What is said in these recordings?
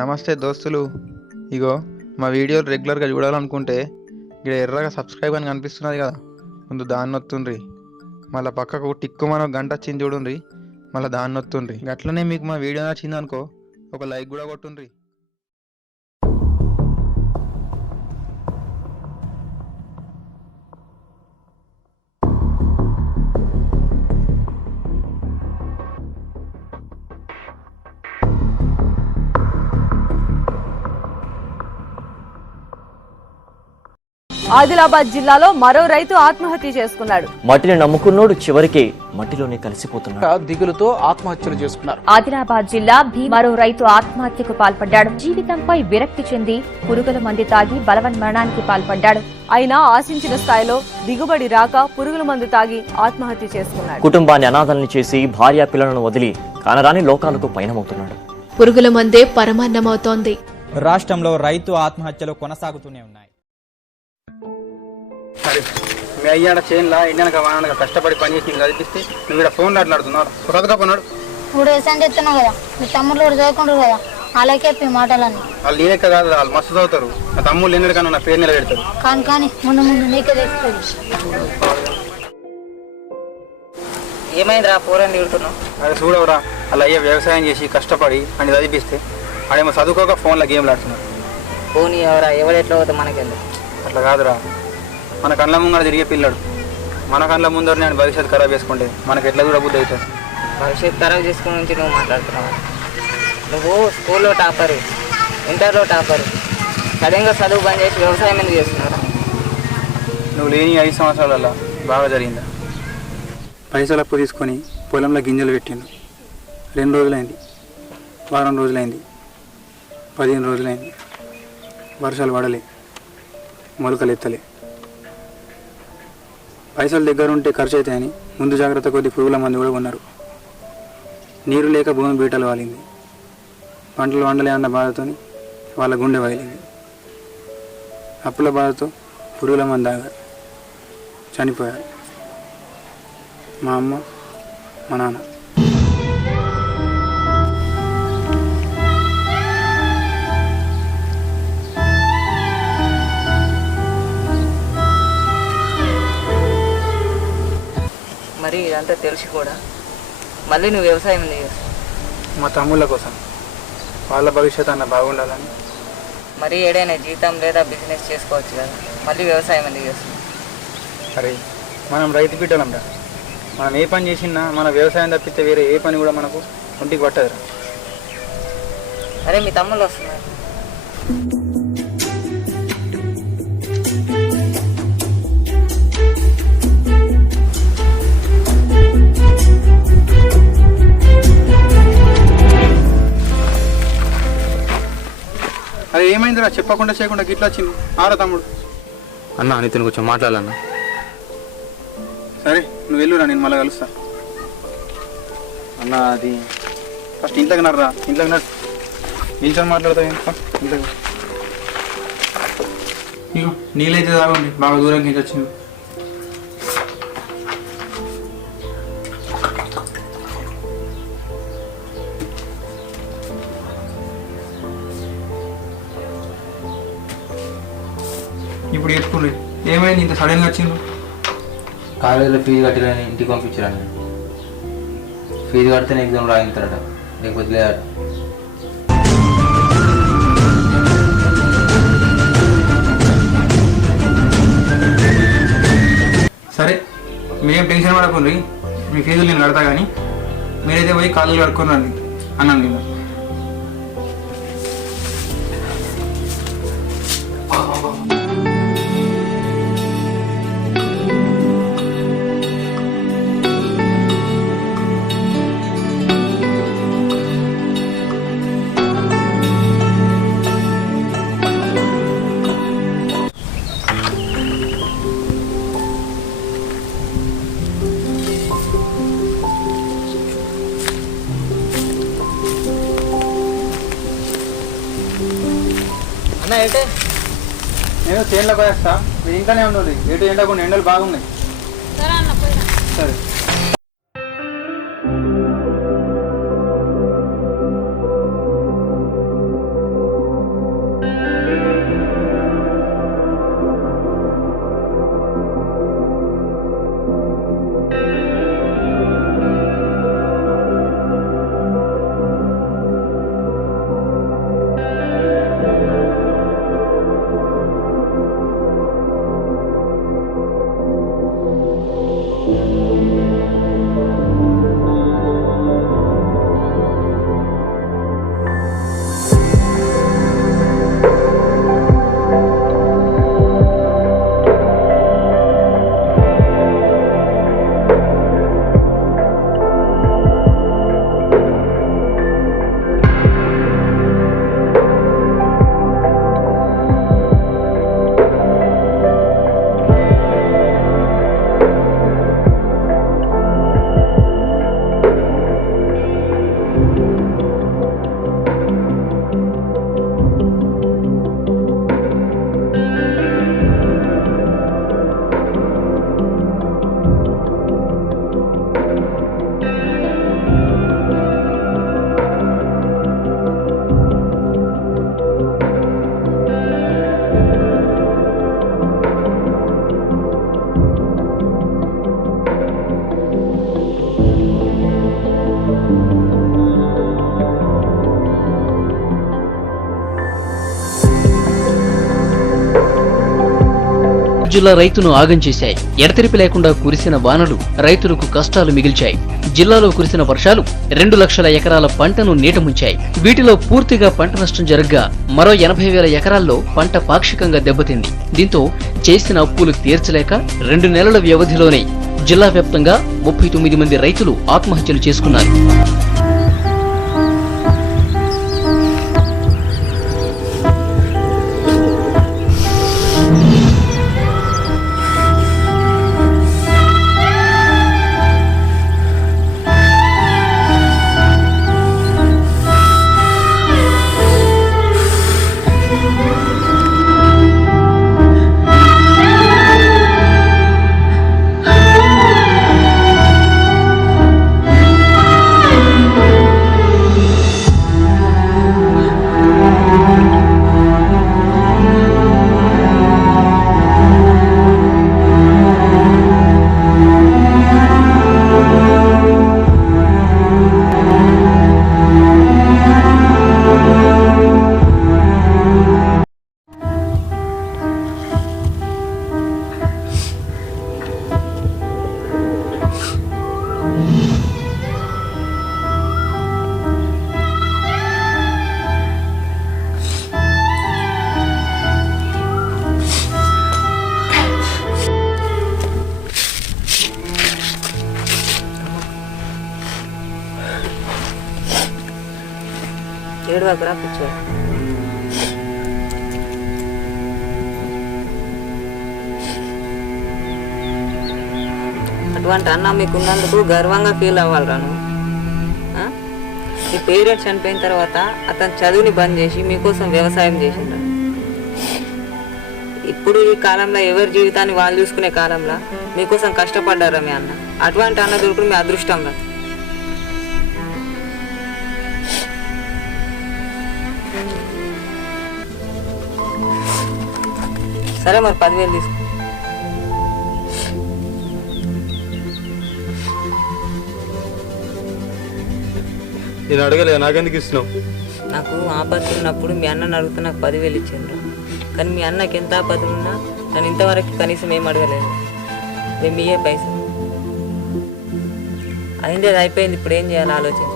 నమస్తే దోస్తులు. ఇగో మా వీడియోలు రెగ్యులర్గా చూడాలనుకుంటే ఇక్కడ ఎర్రగా సబ్స్క్రైబ్ అని కనిపిస్తున్నది కదా, ముందు దాన్ని నొత్తుండ్రి. మళ్ళీ పక్కకు టిక్కు మన గంట వచ్చింది చూడుండ్రి, మళ్ళీ దాన్ని నొత్తుండ్రి. అట్లనే మీకు మా వీడియో నచ్చింది అనుకో ఒక లైక్ కూడా కొట్టుండ్రి. ఆదిలాబాద్ జిల్లాలో మరో రైతు ఆత్మహత్య చేసుకున్నాడు. మట్టిని నమ్ముకున్నోడు చివరికి మట్టిలోనే కలిసిపోతున్నాడు. దిగులుతో ఆత్మహత్యలు చేసుకున్నారు. ఆదిలాబాద్ జిల్లా మరో రైతు ఆత్మహత్యకు పాల్పడ్డాడు. జీవితంపై విరక్తి చెంది పురుగుల మందు తాగి బలవన్మరణానికి పాల్పడ్డాడు. అయినా ఆశించిన స్థాయిలో దిగుబడి రాక పురుగుల మందు తాగి ఆత్మహత్య చేసుకున్నాడు. కుటుంబాన్ని అనాథల్ని చేసి భార్యా పిల్లలను వదిలి కానరాని లోకాలకు పయనమవుతున్నాడు. పురుగుల మందే పరమాన్నమవుతోంది. రాష్ట్రంలో రైతు ఆత్మహత్యలు కొనసాగుతూనే ఉన్నాయి. సరే, మీ అయ్యాడ చేనులా ఎండనక వానక కష్టపడి పని చేసి చదివిస్తే నువ్వు ఇక్కడ ఫోన్లో అట్లాడుతున్నావు. చదువుకపోన్నాడు ఇప్పుడు వ్యవసాయం చేస్తున్నావు కదా, మీ తమ్ముళ్ళు కూడా చదువుకుంటారు కదా, అలాగే మాటలన్నీ వాళ్ళు నేనెక్క కాదు, వాళ్ళు మస్తు చదువుతారు. నా తమ్ముళ్ళు ఎన్నడికన్నా నా పేరు నిలబెడతారు. కానీ ముందు ముందు నీకే తెలుస్తుంది. ఏమైందిరా పోరని తిడుతున్నావు? అదే చూడవరా, అలా అయ్యే వ్యవసాయం చేసి కష్టపడి అని చదివిస్తే ఆడేమో చదువుకోక ఫోన్లో గేమ్లు ఆడుతున్నారు. పోనీ ఎవరా ఎవరెట్లా పోతే మనకెందుకు? అట్లా కాదురా, మన కళ్ళ ముంగడ తిరిగే పిల్లడు మన కళ్ళ ముందర నేను భవిష్యత్తు ఖరాబ్ చేసుకుంటే మనకు ఎట్లా కూడా బుద్ధి అవుతుంది. భవిష్యత్తు ఖరాబ్ చేసుకుని నుంచి నువ్వు మాట్లాడుతున్నావు. నువ్వు స్కూల్లో టాపరు, ఇంటర్లో టాపరు, సడన్గా చదువు బంద్ చేసి వ్యవసాయం ఎందుకు చేస్తున్నారా? నువ్వు లేని 5 సంవత్సరాలలో బాగా జరిగిందా? పైసలు అప్పు తీసుకొని పొలంలో గింజలు పెట్టిండు. 2 రోజులైంది, వారం రోజులైంది, 15 రోజులైంది. వర్షాలు పడలే, మొలకలు ఎత్తలే. పైసలు దగ్గర ఉంటే ఖర్చు అవుతాయని ముందు జాగ్రత్త కొద్ది పురుగుల మందు కూడా కొన్నారు. నీరు లేక భూమి బీటలు వాలింది. పంటలు వండలే అన్న బాధతో వాళ్ళ గుండె వాలింది. అప్పుల బాధతో పురుగుల మందు తాగారు, చనిపోయారు. మా అమ్మ, మా నాన్న. మరి ఇదంతా తెలిసి కూడా మళ్ళీ నువ్వు వ్యవసాయం ఎందుకు చేస్తావు? మా తమ్ముళ్ళ కోసం, వాళ్ళ భవిష్యత్తు అన్న బాగుండాలని. మరి ఏడైనా జీతం లేదా బిజినెస్ చేసుకోవచ్చు కదా, మళ్ళీ వ్యవసాయం ఎందుకు చేస్తావు? అరే, మనం రైతు బిడ్డలంరా. మనం ఏ పని చేసినా మన వ్యవసాయం తప్పితే వేరే ఏ పని కూడా మనకు ఒంటికి పట్టదురా. అరే మీ తమ్ముళ్ళు వస్తున్నారు. అరే ఏమైందిరా, చెప్పకుండా చేయకుండా గిట్లా వచ్చింది. ఆరా తమ్ముడు. అన్న నీతో కొంచెం మాట్లాడాలన్నా. సరే నువ్వు వెళ్ళురా, నేను మళ్ళీ కలుస్తా. అన్న అది ఫస్ట్ ఇంట్లోకి నర్రా, ఇంట్లోకి నడు. నిల్చొని మాట్లాడతావు ఇంట్లోకి. ఇగో నీళ్ళైతే తాగండి, బాగా దూరంకి నుంచి వచ్చింది. ఇప్పుడు చెప్పుకోండి, ఏమైంది ఇంత సడన్గా వచ్చింది? కాలేజీలో ఫీజు కట్టాలని ఇంటికి పంపించారని. ఫీజు కడితేనే ఎగ్జామ్ రాయించారట, లేకపోతే లేదట. సరే మీరేం టెన్షన్ పడకండి, మీ ఫీజులు నేను కడతా. కానీ మీరైతే పోయి కాలేజీలో కడుక్కొని రండి అన్నాను నేను. అన్న ఏంటే? నేను చేనులో పోయేస్తా, మీరు ఇంట్లోనే ఉండదు. ఎటు ఎండకుండా ఎండలు బాగున్నాయి. సరే. జిల్లా రైతును ఆగం చేశాయి. ఎడతెరిపి లేకుండా కురిసిన వానలు రైతులకు కష్టాలు మిగిల్చాయి. జిల్లాలో కురిసిన వర్షాలు 2 లక్షల ఎకరాల పంటను నీట ముంచాయి. వీటిలో పూర్తిగా పంట నష్టం జరగ్గా మరో 80,000 ఎకరాల్లో పంట పాక్షికంగా దెబ్బతింది. దీంతో చేసిన అప్పులు తీర్చలేక 2 నెలల వ్యవధిలోనే జిల్లా వ్యాప్తంగా 39 మంది రైతులు ఆత్మహత్యలు చేసుకున్నారు. ఏడవకురా కూర్చో. అటువంటి అన్న మీకున్నందుకు గర్వంగా ఫీల్ అవ్వాలిరా నువ్వు. మీ పేరెంట్స్ చనిపోయిన తర్వాత అతను చదువుని బంద్ చేసి మీకోసం వ్యవసాయం చేసిండ్రు. ఇప్పుడు ఈ కాలంలో ఎవరి జీవితాన్ని వాళ్ళు చూసుకునే కాలంలో మీకోసం కష్టపడ్డారా మీ అన్న. అటువంటి అన్న దొరుకుడు మీ అదృష్టం రా. సరే మరి 10,000 తీసుకో. నేను అడగలే, నాకెందుకు ఇస్తున్నావు? నాకు ఆపత్తి ఉన్నప్పుడు మీ అన్నని అడిగితే నాకు 10,000 ఇచ్చిండ్రు. కానీ మీ అన్నకి ఎంత ఆపత్తులు ఉన్నా నన్ను ఇంతవరకు కనీసం ఏం అడగలేదు. నేను మీయే పైసలు అయింది, అది అయిపోయింది. ఇప్పుడు ఏం చేయాలో ఆలోచించు.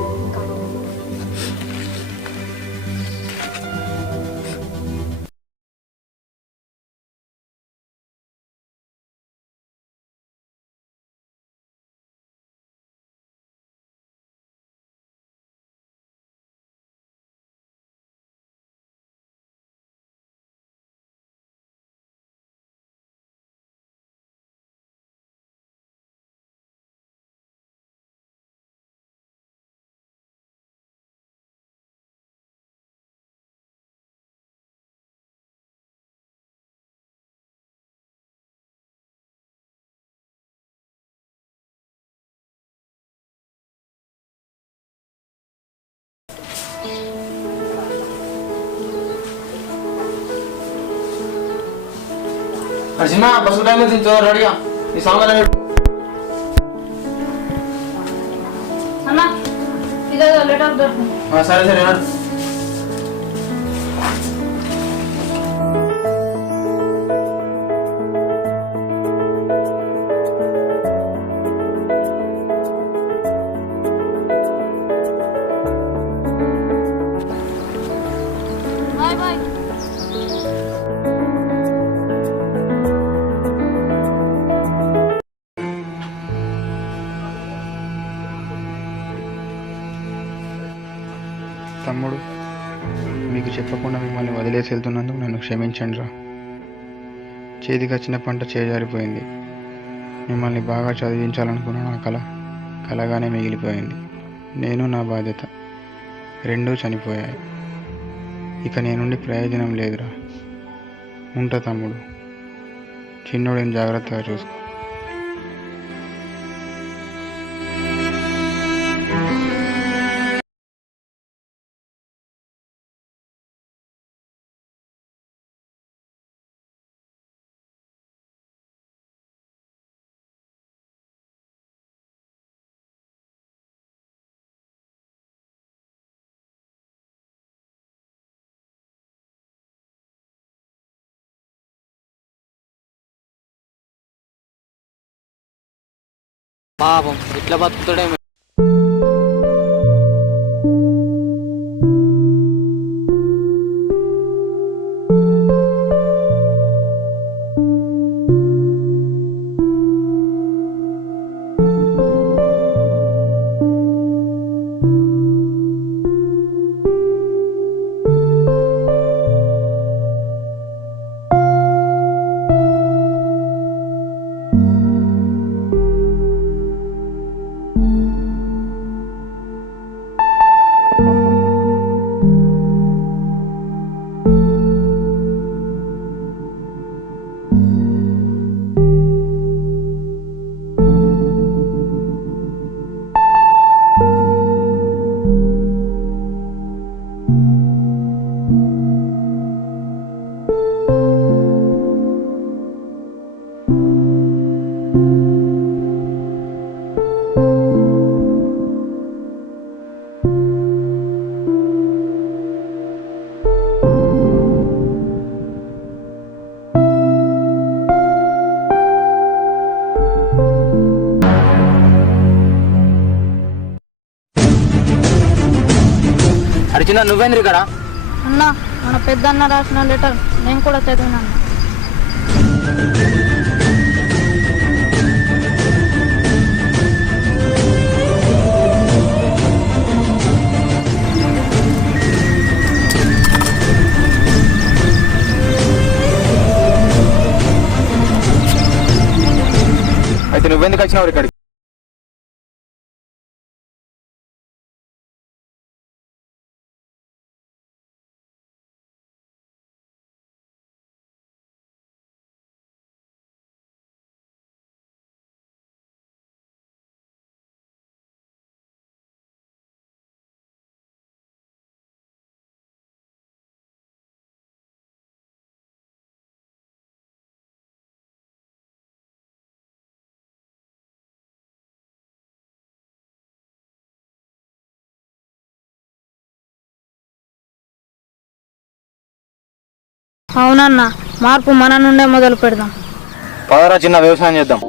సినిమా బస్సు టైం వచ్చింది, రెడీగా ఈ సాంబార్ సరే సరే. తమ్ముడు, మీకు చెప్పకుండా మిమ్మల్ని వదిలేసి వెళ్తున్నందుకు నన్ను క్షమించండి రా. చేతికి వచ్చిన పంట చేజారిపోయింది. మిమ్మల్ని బాగా చదివించాలనుకున్న నా కలగానే మిగిలిపోయింది. నేను నా బాధ్యత రెండూ చనిపోయాయి. ఇక నీ నుండి ప్రయోజనం లేదురా. ఉంటా తమ్ముడు. చిన్నోడిని జాగ్రత్తగా చూసుకో. పాపం ఇట్లా బతుకుతాడే. అర్జున నువ్వేంద్ర ఇక్కడ? అన్న మన పెద్దన్న రాసిన లెటర్ నేను కూడా చదివినా. అయితే నువ్వెందుకు వచ్చినావు ఇక్కడికి? అవునన్నా, మార్పు మన నుండే మొదలు పెడదాం. పదరా చిన్న వ్యవసాయం చేద్దాం.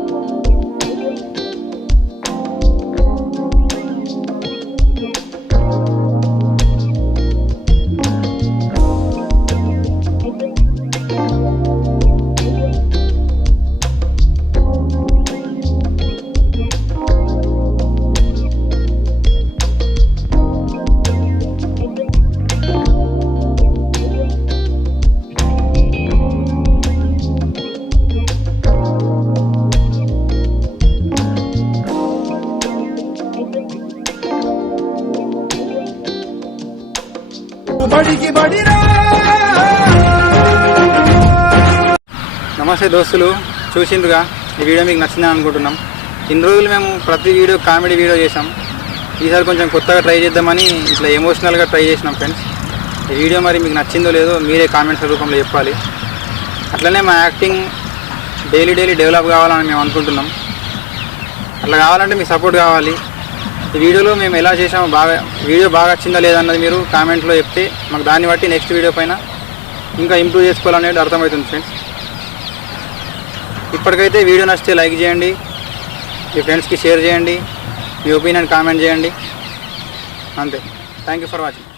నమస్తే దోస్తులు, చూసిండ్రుగా ఈ వీడియో మీకు నచ్చిందని అనుకుంటున్నాం. ఇన్ని రోజులు మేము ప్రతి వీడియో కామెడీ వీడియో చేసాం. ఈసారి కొంచెం కొత్తగా ట్రై చేద్దామని ఇట్లా ఎమోషనల్గా ట్రై చేసినాం ఫ్రెండ్స్. ఈ వీడియో మరి మీకు నచ్చిందో లేదో మీరే కామెంట్స్ రూపంలో చెప్పాలి. అట్లనే మా యాక్టింగ్ డైలీ డెవలప్ కావాలని మేము అనుకుంటున్నాం. అట్లా కావాలంటే మీ సపోర్ట్ కావాలి. ఈ వీడియోలో మేము ఎలా చేసామో వీడియో బాగా వచ్చిందా లేదన్నది మీరు కామెంట్లో చెప్తే మాకు దాన్ని బట్టి నెక్స్ట్ వీడియో పైన ఇంకా ఇంప్రూవ్ చేసుకోవాలనేది అర్థమవుతుంది ఫ్రెండ్స్. ఇప్పటికైతే వీడియో నచ్చితే లైక్ చేయండి, మీ ఫ్రెండ్స్కి షేర్ చేయండి, మీ ఒపీనియన్ కామెంట్ చేయండి. అంతే. Thank you for watching.